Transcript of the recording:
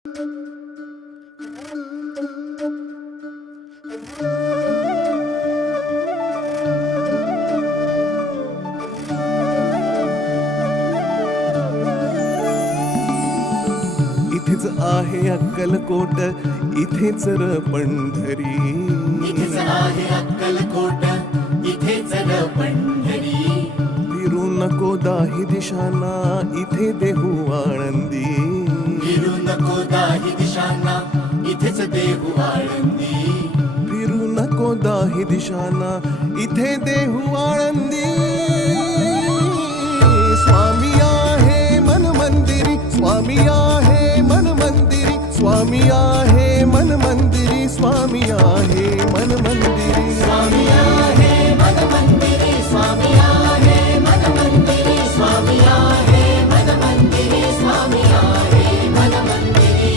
इथेच आहे अक्कलकोट, इथेच र पंढरी. इथेच आहे अक्कलकोट, इथेच र पंढरी. फिरू नको दाही दिशांना, इथे देहू आळंदी. फिरू नको दाही दिशांना, इथेच देहू आळंदी. फिरू नको दाही दिशांना, इथे देहू आळंदी. स्वामी आहे मन मंदिरी, स्वामी आहे मन मंदिरी, स्वामी आहे मन मंदिरी, स्वामी आहे मन मंदिरी.